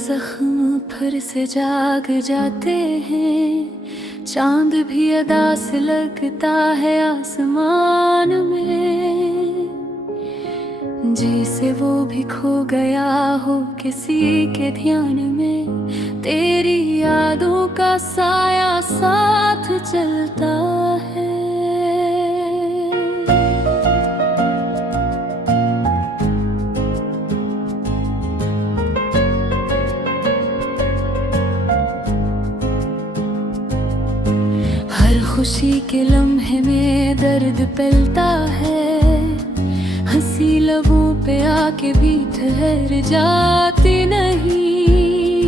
जख्म फिर से जाग जाते हैं। चांद भी अदा से लगता है आसमान में, जैसे वो भी खो गया हो किसी के ध्यान में। तेरी यादों का साया साथ चलता है। खुशी के लम्हे में दर्द पलता है, हंसी लबों पे आके भी ठहर जाती नहीं।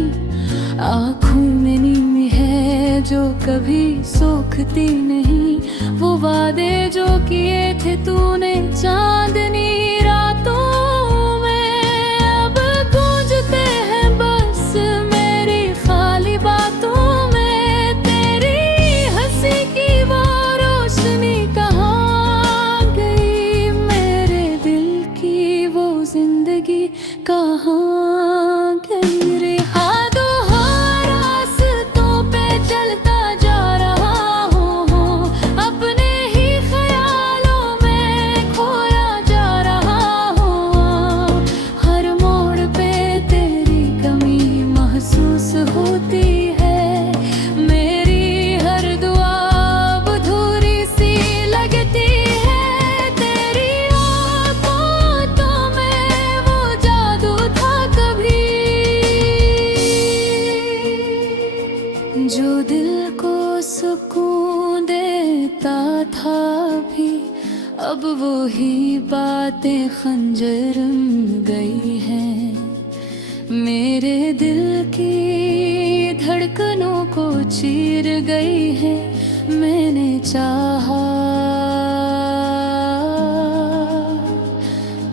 आँखों में नींद है जो कभी सोखती नहीं, वो वादे जो किए थे तूने चांदनी रातों में, अब गूंजते हैं बस मेरी खाली बातों में। कहाँ गई रे यादों, हर रास्तों पे चलता जा रहा हूँ, अपने ही ख्यालों में खोया जा रहा हूँ। हर मोड़ पे तेरी कमी महसूस होती है, मेरी हर दुआ अधूरी सी लगती है। तेरी आँखों में वो जादू था कभी, जो दिल को सुकून देता था भी। अब वो ही बातें खंजर गई हैं, मेरे दिल की धड़कनों को चीर गई है। मैंने चाहा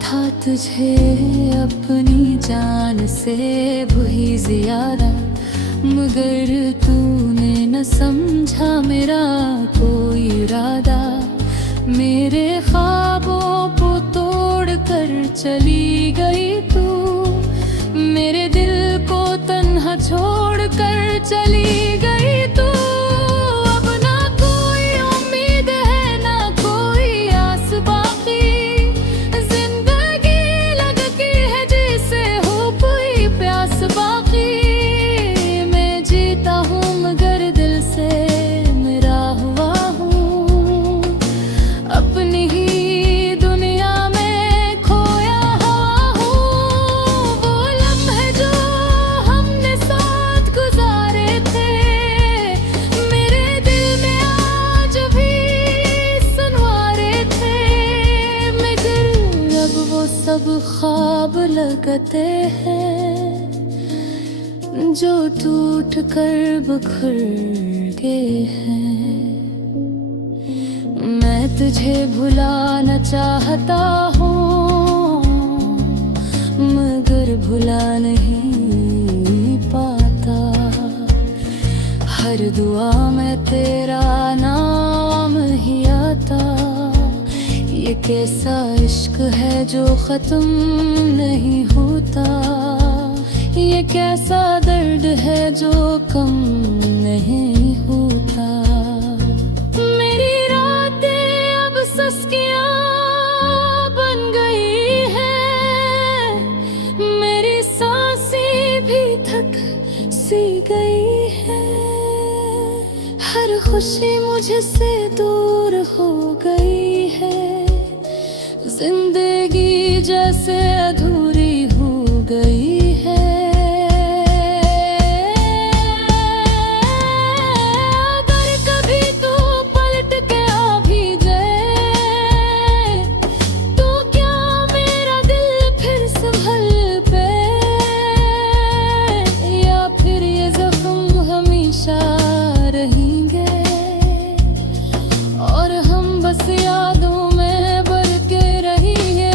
था तुझे अपनी जान से भी ज्यादा, मगर तूने न समझा मेरा कोई इरादा। मेरे ख्वाबों को तोड़ कर चली गई तू, मेरे दिल को तन्हा छोड़ कर चली गई तू। अब ना कोई उम्मीद है ना कोई आस बाकी, जिंदगी लगती है जैसे हो कोई प्यास बाकी। मैं जीता हूँ मगर दिल से मेरा हुआ हूँ, अपनी ही दुनिया में खोया हुआ हूँ। वो लम्हे जो हमने साथ गुजारे थे, मेरे दिल में आज भी सुनवारे थे, मगर अब वो सब ख्वाब लगते हैं जो टूट कर बिखर गए हैं। मैं तुझे भुलाना चाहता हूँ, मगर भुला नहीं पाता। हर दुआ में तेरा नाम ही आता। ये कैसा इश्क है जो खत्म नहीं होता, ये कैसा दर्द है जो कम नहीं होता। मेरी रातें अब सस्कियां बन गई हैं, मेरी सांसें भी थक सी गई है। हर खुशी मुझसे दूर हो गई है, जिंदगी जैसे अधूरी हो गई है। अगर कभी तू पलट के आ भी जाए, तो क्या मेरा दिल फिर संभल पे, या फिर ये जख्म हमेशा रहेंगे और हम बस यादों में भर के रहेंगे।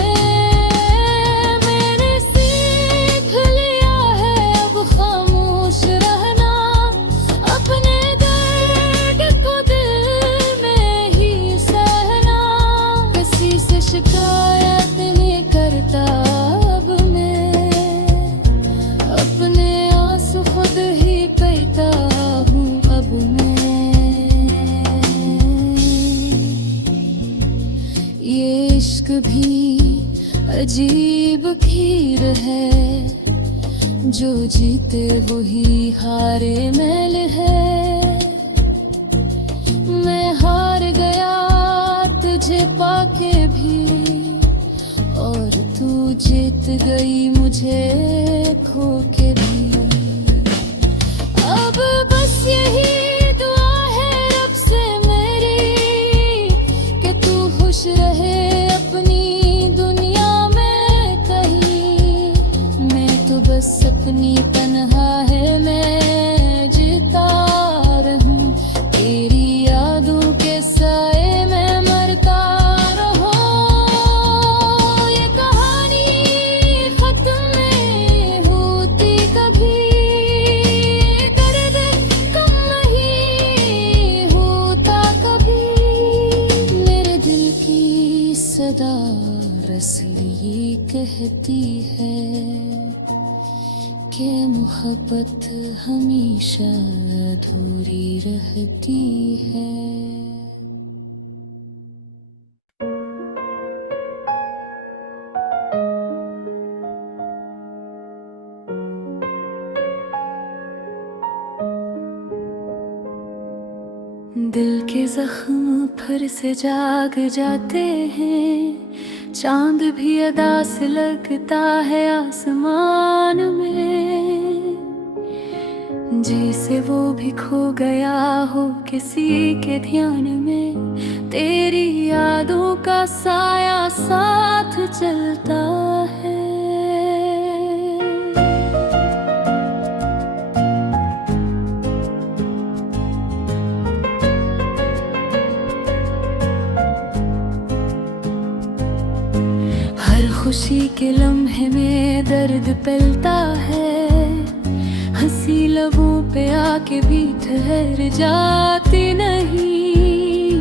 मैंने सीख लिया है अब खामोश रहना, अपने दर्द को दिल में ही सहना। किसी से शिकायत नहीं करता अब मैं, अपने इश्क भी अजीब खीर है, जो जीते वही हारे मैल है। मैं हार गया तुझे पाके भी, और तू जीत गई मुझे खो के भी। अब बस यही दुआ है रब से मेरी, कि तू खुश रहे अपनी दुनिया में कहीं। मैं तो बस अपनी तन्हा है मैं जीता रहूं, तेरी यादों के साए में मरता रहूं। ये कहानी खत्म नहीं होती कभी, दर्द कम नहीं होता कभी। मेरे दिल की सदा रसली कहती है कि मोहब्बत हमेशा अधूरी रहती है। दिल के जख्म फिर से जाग जाते हैं, चांद भी अदा से लगता है आसमान में। जैसे वो भी खो गया हो किसी के ध्यान में, तेरी यादों का साया साथ चलता है। खुशी के लम्हे में दर्द पलता है, हंसी लबों पे आके भी ठहर जाती नहीं।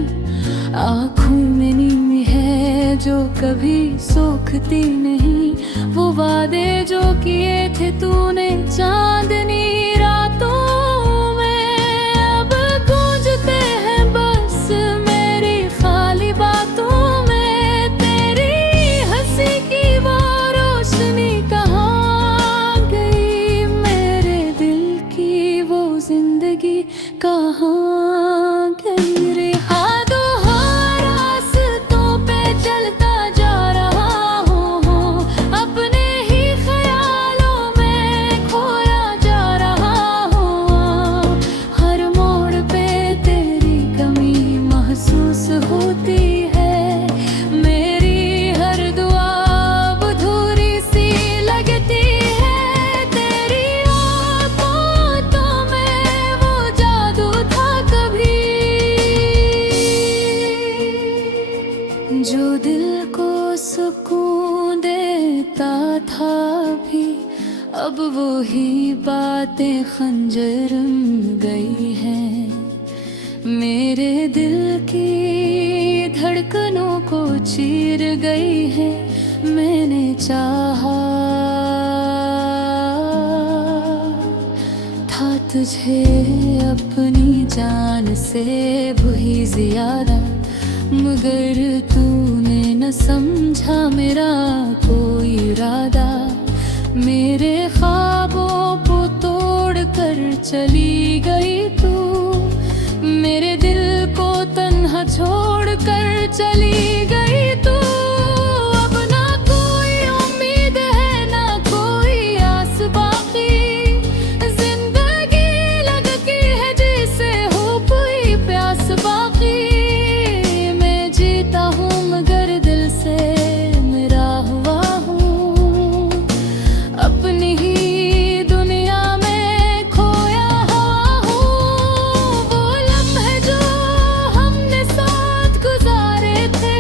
आँखों में नीम है जो कभी सोखती नहीं, वो वादे जो किए थे तूने चांदनी रातों में, अब गूंजते हैं बस मेरी खाली बातों में। कहाँ गई रे हाथों रास्तों पे चलता जा रहा हूँ, अपने ही ख्यालों में खोया जा रहा हूँ। हर मोड़ पे तेरी कमी महसूस होती है, मेरी हर दुआ अधूरी सी लगती है। तेरी आँखों में वो जादू था कभी, जो दिल को सुकून देता था भी। अब वो ही बातें खंजर गई हैं, मेरे दिल की धड़कनों को चीर गई है। मैंने चाहा था तुझे अपनी जान से भी ज्यादा, मगर तूने न समझा मेरा कोई इरादा। मेरे ख्वाबों को तोड़ कर चली गई तू, मेरे दिल को तन्हा छोड़ कर चली गई तू। अब ना कोई उम्मीद है ना कोई आस बाकी, जिंदगी लगती है जैसे हो कोई प्यास बाकी। मैं जीता हूँ मगर दिल से मेरा हुआ हूँ, अपनी ही दुनिया में खोया हुआ हूँ। वो लम्हे जो हमने साथ गुजारे थे,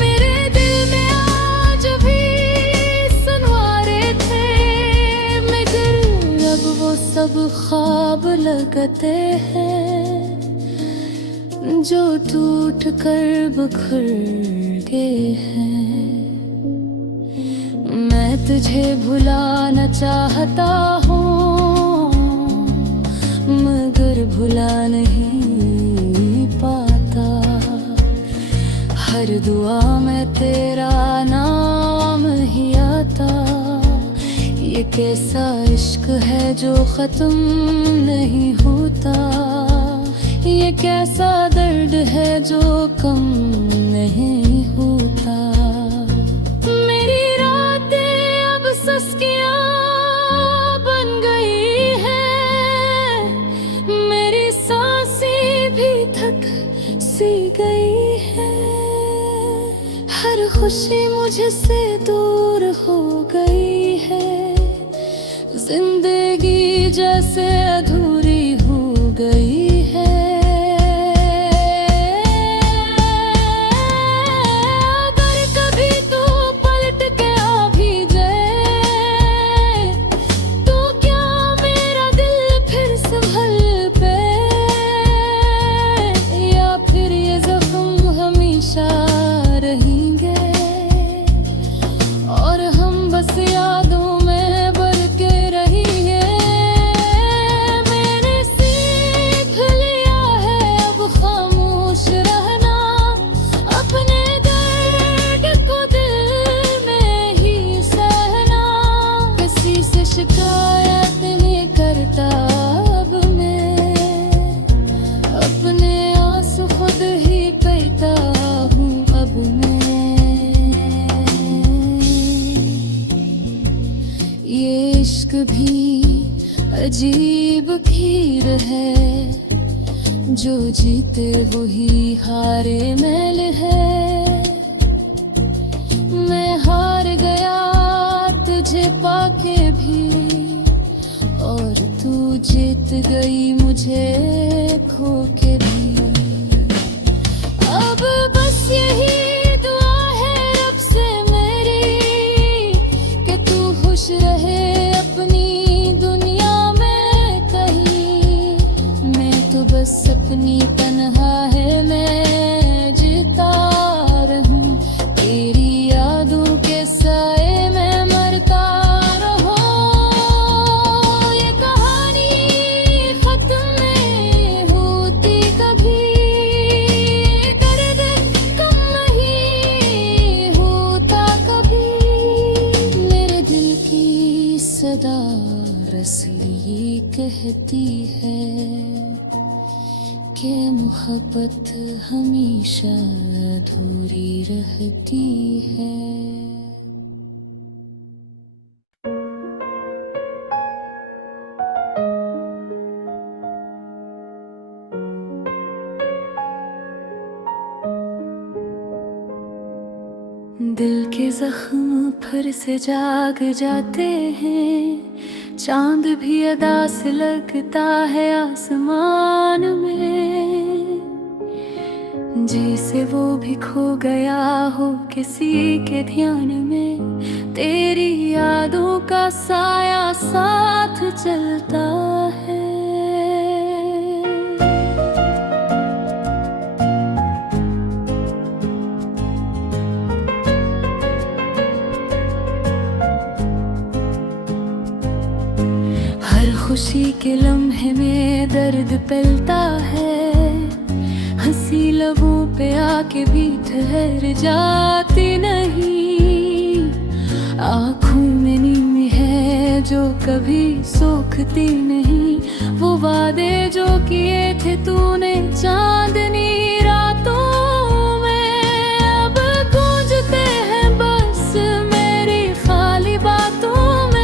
मेरे दिल में आज भी सुनवारे थे, मगर अब वो सब ख्वाब लगते हैं जो टूट कर बिखर गए हैं। मैं तुझे भुलाना चाहता हूँ, मगर भुला नहीं पाता। हर हर दुआ में तेरा नाम ही आता। ये कैसा इश्क है जो खत्म नहीं होता, ये कैसा दर्द है जो कम नहीं होता। मेरी रातें अब सस्कियां बन गई है, मेरी सांसें भी थक सी गई है। हर खुशी मुझसे दूर हो गई है, जिंदगी जैसे अधूरी हो गई है। अगर कभी तू पलट के आ भी जाए, तो क्या मेरा दिल फिर संभल पे, या फिर ये जख्म हमेशा रहेंगे और हम बस यादों में भर के रहिए। मैंने सीख लिया है अब खामोश रहना, अपने दर्द को दिल में ही सहना। किसी से शिकायत नहीं करता अब मैं, अपने आंसू खुद ही पीता हूँ अब मैं। ये इश्क भी अजीब खीर है, जो जीते वही हारे मैल है। मैं हार गया तुझे पाके भी, और तू जीत गई मुझे खो के भी। अब बस यही दुआ है रब से मेरी, कि तू खुश रहे अपनी दुनिया में कहीं। मैं तो बस अपनी तन्हा है मैं जीता रहूं, तेरी यादों के साए में मरता रहूं। ये कहानी खत्म नहीं होती कभी, दर्द कम नहीं होता कभी। मेरे दिल की सदा रसीली कहती है कि मोहब्बत हमेशा अधूरी रहती है। दिल के जख्म फिर से जाग जाते हैं, चांद भी अदा से लगता है आसमान में। जैसे वो भी खो गया हो किसी के ध्यान में, तेरी यादों का साया साथ चलता है। खुशी के लम्हे में दर्द पलता है, हंसी लबों पे आके भी ठहर जाती नहीं। आँखों में नीम है जो कभी सोखती नहीं, वो वादे जो किए थे तूने चांदनी रातों में, अब गूंजते हैं बस मेरी खाली बातों में।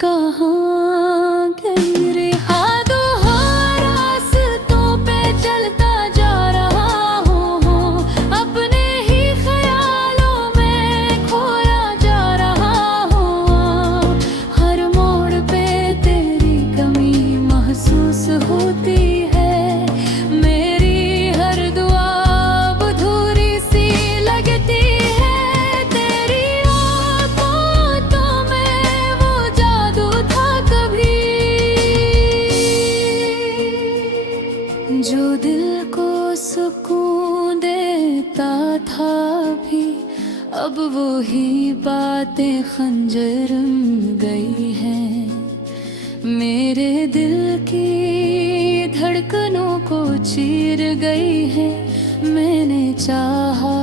कहाँ गई रे हाथों हाथ रास्तों पे चलता जा रहा हूँ, अपने ही ख्यालों में खोया जा रहा हूँ। हर मोड़ पे तेरी कमी महसूस होती है, मेरी हर दुआ अधूरी सी लगती है। तेरी आँखों में वो जादू था कभी, जो दिल को सुकून देता था भी अब वो ही बातें खंजर गई हैं, मेरे दिल की धड़कनों को चीर गई है। मैंने चाहा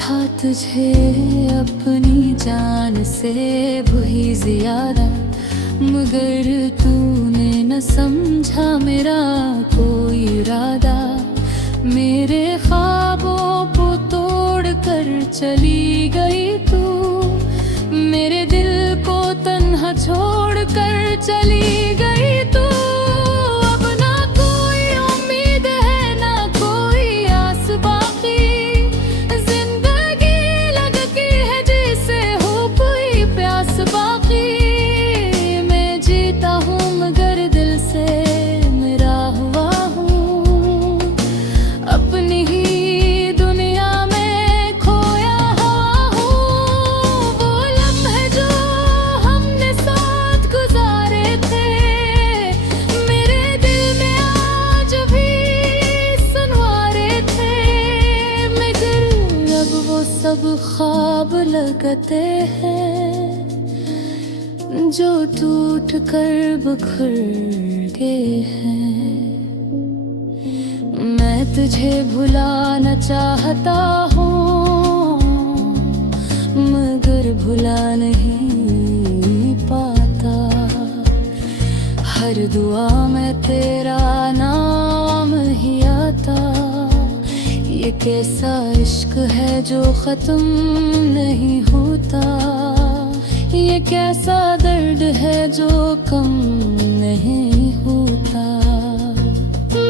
था तुझे अपनी जान से भी ज्यादा, मगर तूने न समझा मेरा कोई इरादा। मेरे ख्वाबों को तोड़ कर चली गई तू, मेरे दिल को तन्हा छोड़ कर चली गई तू। अब ना कोई उम्मीद है ना कोई आस बाकी, जिंदगी लगती है जैसे हो कोई प्यास बाकी। मैं जीता हूँ मगर दिल से मेरा हुआ हूँ, अपनी ही दुनिया में खोया हुआ हूँ। वो लम्हे जो हमने साथ गुजारे थे, मेरे दिल में आज भी सुनवारे थे, मगर अब वो सब ख्वाब लगते हैं जो टूट कर बिखर गए हैं। मैं तुझे भुलाना चाहता हूँ मगर भुला नहीं पाता। हर दुआ में तेरा नाम ही आता। ये कैसा इश्क है जो खत्म नहीं होता, ये कैसा दर्द है जो कम नहीं होता।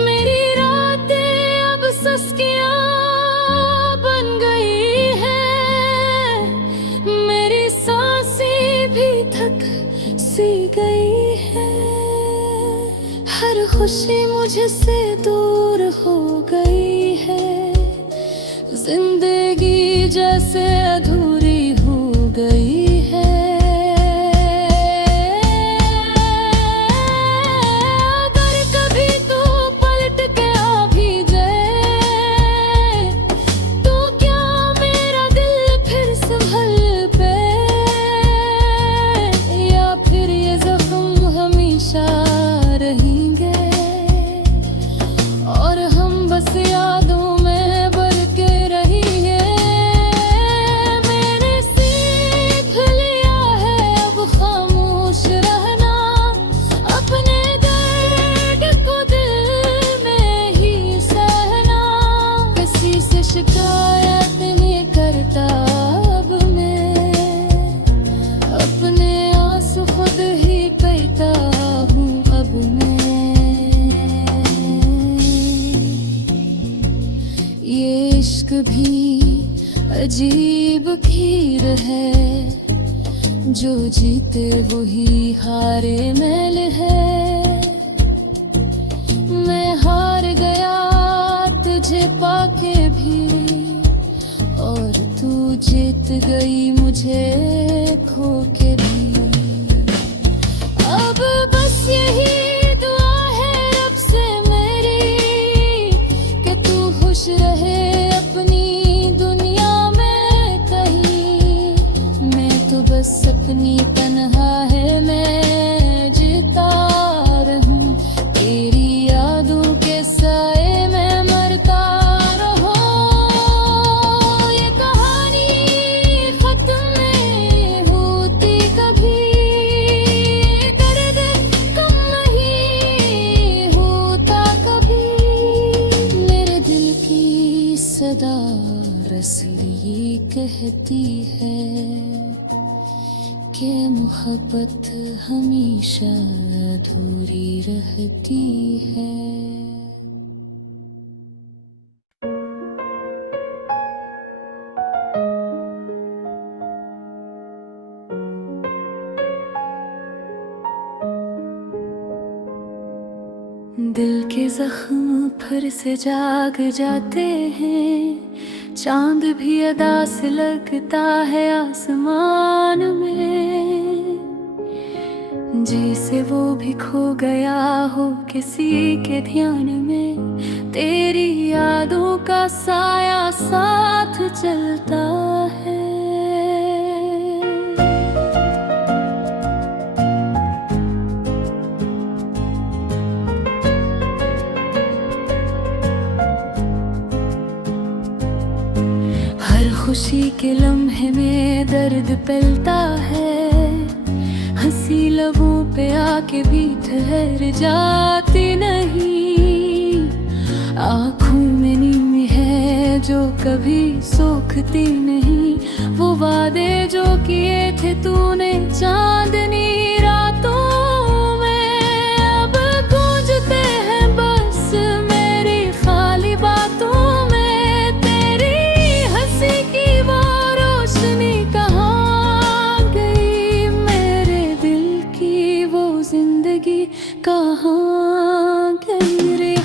मेरी रातें अब सस्कियां बन गई हैं, मेरी सांसें भी थक सी गई है। हर खुशी मुझसे दूर हो गई है, जिंदगी जैसे अधूरी हो गई है। अगर कभी तू पलट के आ भी जाए, तो क्या मेरा दिल फिर संभल पे, या फिर ये जख्म हमेशा रहेंगे और हम बस यादों में भर के रहेंगे। मैंने सीख लिया है अब खामोश रहना, अपने दर्द को दिल में ही सहना। किसी से शिकायत नहीं करता अब मैं, अपने आंसू खुद ही पीता हूँ अब मैं। ये इश्क भी अजीब खीर है, जो जीते वही हारे मैल है। मैं हार गया तुझे पाके भी, और तू जीत गई मुझे खो के भी। अब बस यही दुआ है रब से मेरी, कि तू खुश रहे अपनी दुनिया में कहीं। मैं तो बस अपनी तन्हा है मैं जीता रहूं, तेरी यादों के साए में मरता रहूं। ये कहानी खत्म नहीं होती कभी, दर्द कम नहीं होता कभी। मेरे दिल की सदा रसली कहती है कि मोहब्बत हमेशा अधूरी रहती है। दिल के जख्म फिर से जाग जाते हैं, चांद भी अदा से लगता है आसमान में। जैसे वो भी खो गया हो किसी के ध्यान में, तेरी यादों का साया साथ चलता है। हर खुशी के लम्हे में दर्द पलता है, हंसी लबों पे आके भी ठहर जाती नहीं। आँखों में नींद है जो कभी सोखती नहीं, वो वादे जो किए थे तूने चांदनी रातों में, अब गूंजते हैं बस मेरी खाली बातों में। तेरी हंसी की वो रोशनी कहाँ गई, मेरे दिल की वो जिंदगी कहाँ गई रे।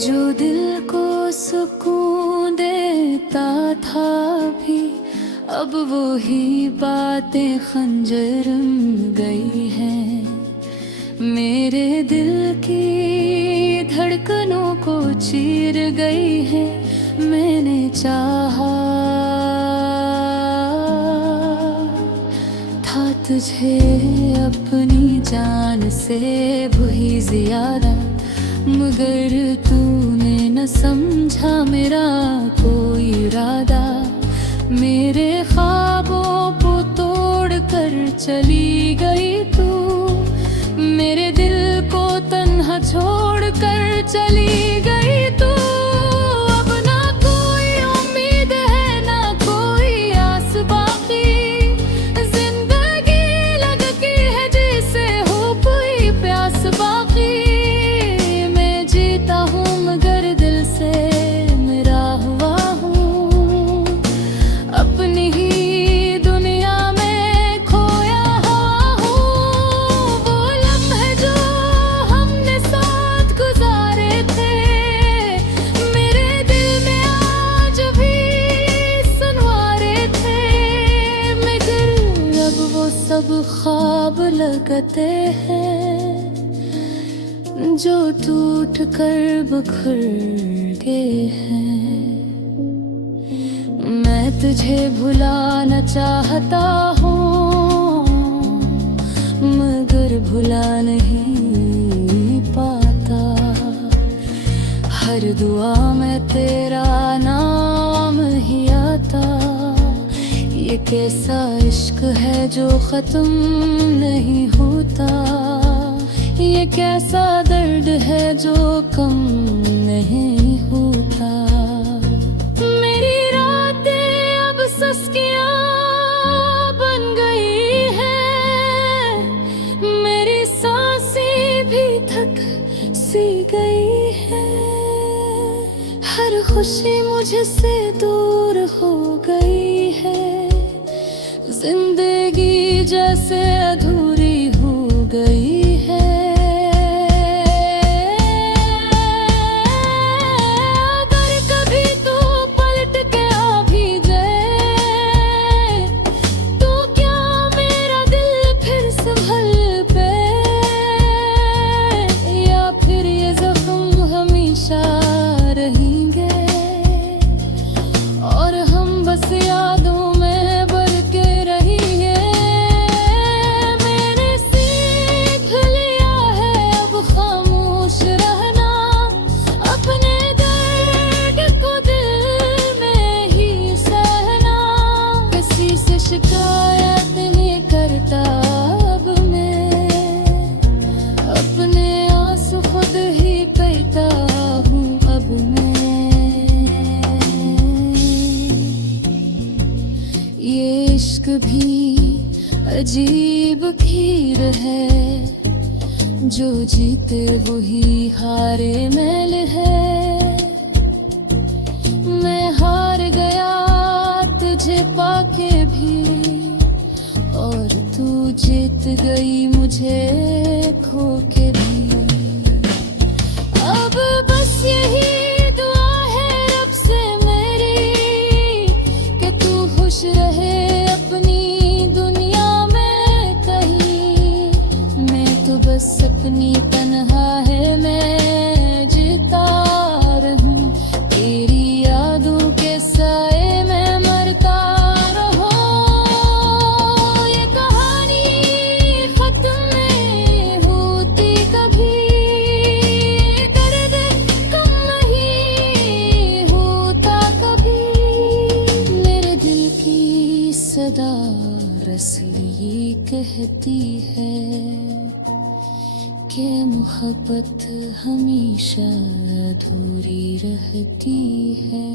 जो दिल को सुकून देता था भी, अब वो ही बातें खंजर गई हैं। मेरे दिल की धड़कनों को चीर गई है। मैंने चाहा था तुझे अपनी जान से भी ज्यादा, मगर तूने न समझा मेरा कोई इरादा। मेरे ख्वाबों को तोड़ कर चली गई तू, मेरे दिल को तन्हा छोड़ कर चली गई तू। अब ना कोई उम्मीद है ना कोई आस बाकी, जिंदगी लगती है जैसे हो कोई प्यास बाकी। सब ख्वाब लगते हैं जो टूट कर बिखर गए हैं। मैं तुझे भुलाना चाहता हूँ, मगर भुला नहीं पाता। हर दुआ में तेरा नाम ही आता। ये कैसा इश्क है जो खत्म नहीं होता, ये कैसा दर्द है जो कम नहीं होता। मेरी रातें अब सस्कियां बन गई हैं, मेरी सांसें भी थक सी गई है। हर खुशी मुझसे दूर हो गई है, जिंदगी जैसे अधूरी हो गई है। अगर कभी तू पलट के आ भी जाए, तो क्या मेरा दिल फिर संभल पे, या फिर ये जख्म हमेशा रहेंगे और हम बस यादों शिकायत नहीं करता। अब मैं अपने आंसू खुद ही पीता हूँ। अब मैं ये इश्क भी अजीब खीर है जो जीते वही हारे मैल है। मैं हार गया तुझे पाके भी, और तू जीत गई मुझे खो के भी। अब बस यही दुआ है रब से मेरी, कि तू खुश रहे अपनी दुनिया में कहीं। मैं तो बस अपनी तन्हा है मैं जीता रहूं, तेरी यादों के साए में मरता रहूं। ये कहानी खत्म नहीं होती कभी, दर्द कम नहीं होता कभी। मेरे दिल की सदा रसली कहती है कि मोहब्बत हमेशा अधूरी रहती है।